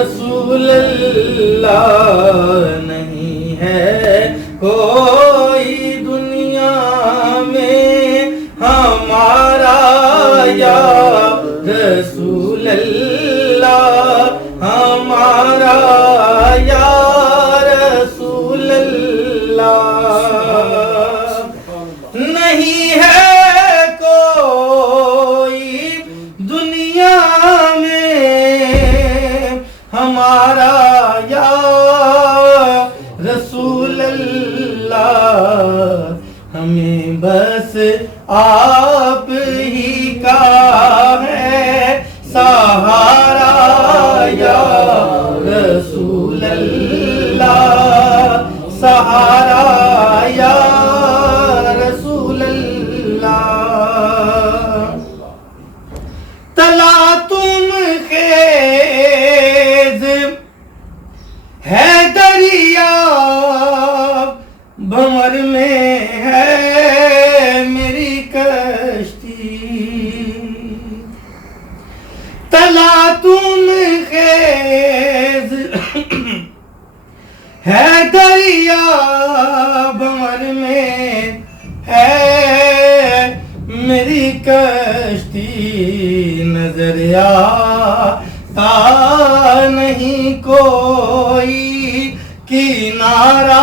رسول اللہ نہیں ہے کوئی دنیا میں ہمارا یا رسول اللہ ہمارا یا رسول اللہ نہیں ہے کوئی دنیا میں ہمارا یا رسول اللہ ہمیں بس آپ ہی کا ہے سہارا یا رسول اللہ سہارا یا رسول اللہ تلا تم خیز ہے دریا بھنور میں ہے میری کشتی تلا تم خیز ہے دریا بھنور میں ہے میری کشتی نظر آتا نہیں کوئی کنارہ